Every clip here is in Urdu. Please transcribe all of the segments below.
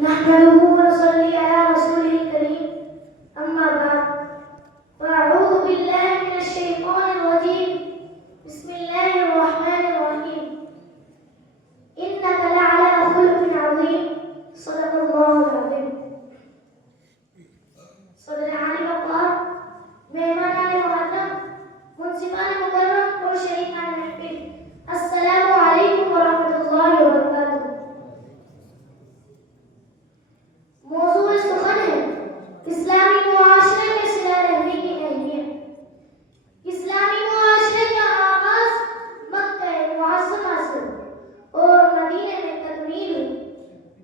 نحمده ونصلي على رسوله الكريم أما بعد فأعوذ بالله من الشيطان الرجيم بسم الله الرحمن الرحيم إنك لعلى خلق عظيم صدق الله العظيم صدر عالم وقار مہمانان محترم منصفان مکرم اور شریکان محفل السلام علیکم ورحمۃ اللہ وبرکاتہ۔ موضوع سخن ہے اسلامی معاشرے میں صلہ رحمی کی اہمیت۔ اسلامی معاشرے کا آغاز مکہ معظمہ سے اور مدینہ میں تکمیل ہوئی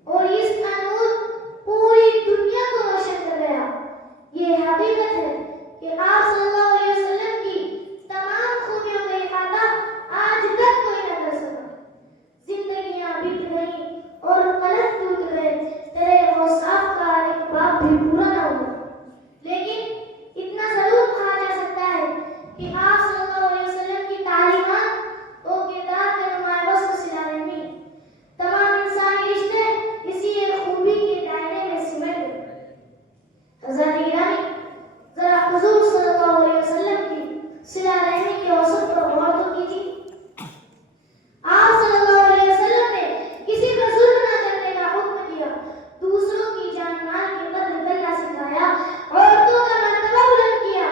اور اس کا نور پوری دنیا کو روشن کر گیا۔ یہ حقیقت ہے کہ آپ صلی اللہ علیہ وسلم کی تمام خوبیوں کا احاطہ آج تک کوئی نہ کر سکا۔ زندگیاں بت گئیں اور قلب ٹوٹ گئے، تیرے اوصاف کا ایک باب بھی پورا نہ ہوا، لیکن اتنا ضرور کہا جا سکتا ہے کہ آپ صلی اللہ علیہ وسلم کی تعلیمات اور کردار کا نمایاں وصف صلہ رحمی، تمام انسانی رشتے اسی ایک خوبی کے دائرے میں سمٹ گئے۔ حضرت گرامی، ذرا حضور صلی اللہ علیہ وسلم کی صلہ رحمی کے اوصاف پر غور تو کیجیے۔ آپ صلی اللہ علیہ وسلم نے کسی پر ظلم نہ کرنے کا حکم دیا، دوسروں کی جان مال کی قدر کرنا سکھایا، عورتوں کا مرتبہ بلند کیا،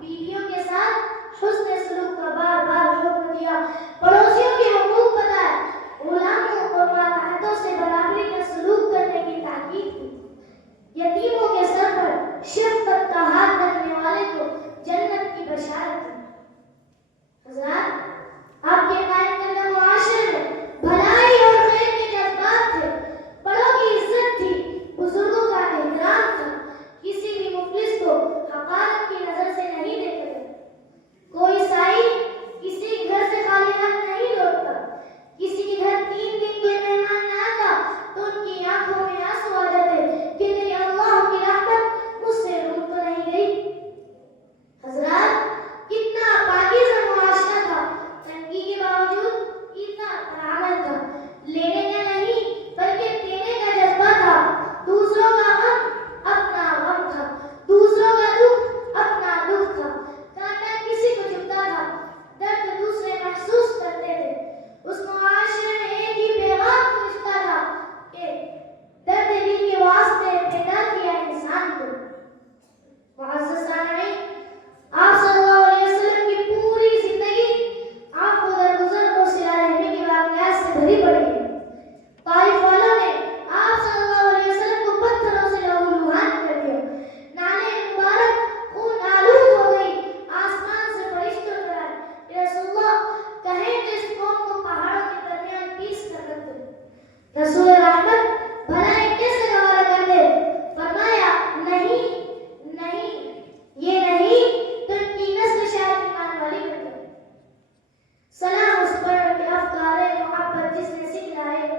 بیویوں کے ساتھ حسن سلوک کا بار بار حکم دیا، پڑوسیوں کے حقوق بتائے، غلاموں اور ماتحتوں سے برابری کا سلوک کرنے کی تاکید کی، یتیموں کے سر پر شفقت کا ہاتھ رکھنے والے کو جنت کی بشارت دی۔ حضرات، آپ کے قائم کردہ معاشرے میں بھلائی اور خیر کے جذبات تھے، بڑوں کی عزت تھی، بزرگوں کا احترام تھا، کسی بھی مفلس کو حقارت کی نظر سے نہیں دیکھتے تھے، کوئی سائی کسی گھر سے خالی ہاتھ نہیں لوٹتا، کسی کے گھر 3 دن کوئی مہمان نہ آتا تو ان کی آنکھوں میں آنسو آ جاتے کہ میری اللہ کی رحمت مجھ سے روٹ تو نہیں گئی۔ حضرات، کتنا پاکیزہ معاشرہ تھا، تنگی کے باوجود کتنا پرامن تھا، لینے کا نہیں بلکہ دینے کا جذبہ تھا، دوسروں کا غم اپنا غم تھا، دوسروں کا دکھ اپنا دکھ تھا، کانٹا کسی کو چبھتا تھا، درد دوسرے محسوس کرتے تھے۔ اس معاشرے میں ایک ہی پیغام پہنچتا تھا کہ درد دل کے واسطے پیدا کیا انسان کو۔ معزز سامعین، آپ صلی اللہ علیہ وسلم کی پوری زندگی آپ کو درگزر اور صلہ رحمی کے واقعات سے بھری پڑی ہے۔ طائف والوں نے آپ صلی اللہ علیہ وسلم کو پتھروں سے لہولہان کر دیا، نالے مبارک خون آلود ہو گئی، آسمان سے فرشتوں نے آئے، یا رسول اللہ کہیں تو اس قوم کو پہاڑوں کے درمیان پیس کر رکھ دو۔ رسول رحمت بھلا ایک کیسے گوارا کر دے؟ فرمایا نہیں نہیں، یہ نہیں تو ان کی نسل شاید ایمان والی کر دے۔ سلام اس پر کہ افکار محبت جس نے سکھلائے،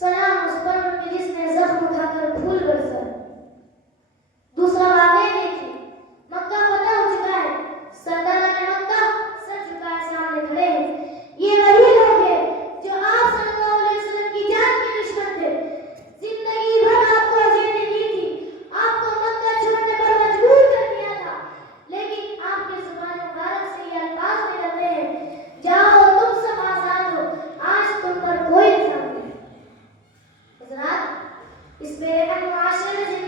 سلام اس پر کہ جس نے زخم اٹھا کر پھول برسائے۔ دوسرا واقعہ دیکھیے، مکہ فتح ہو چکا ہے، سرداران مکہ سر جھکائے سامنے کھڑے ہیں، یہ وہی لوگ ہیں جو آپ صلی اللہ علیہ وسلم کی جان کے دشمن تھے، زندگی بھر آپ کو اذیتیں دی تھی، آپ کو مکہ چھوڑنے پر مجبور کر دیا تھا، لیکن آپ کی زبان مبارک سے یہ الفاظ نکلتے ہیں، جاؤ تم سب آزاد ہو، آج تم پر کوئی الزام نہیں۔ حضرات، اس بے رحم معاشرے میں